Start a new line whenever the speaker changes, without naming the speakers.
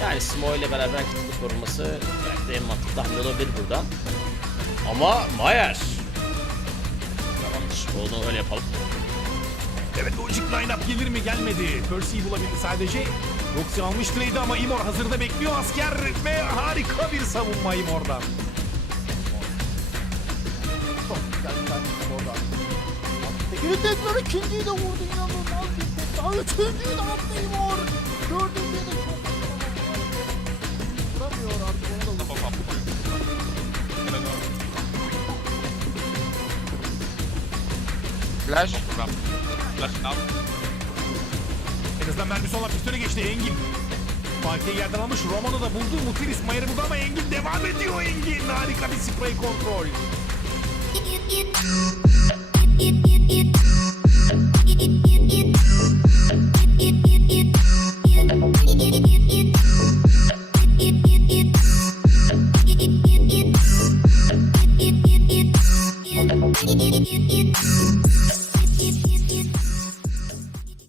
Yani Smo ile beraber kitle korunması belki de en mantıklı hamle olabilir burada. Ama Mayer. Tamamdır. Onu öyle yapalım.
Evet lojik line-up gelir mi gelmedi. Percy'yi bulabildi sadece. Roxy almış trade'i ama Imor hazırda bekliyor asker ve harika bir savunma Imor'dan.
Çok güzel bir tane oradan. Tekini tekrar ikinciyi de vurdu inanılmaz bir tek. Daha üçüncüyü de attı İmor.
Flash.
En azından mermisi olan pistole geçti Engin. Fatih'i yerden almış. Romano da buldu. Mutiris Mayer'i buldu ama Engin devam ediyor Engin. Harika bir spray kontrol. If you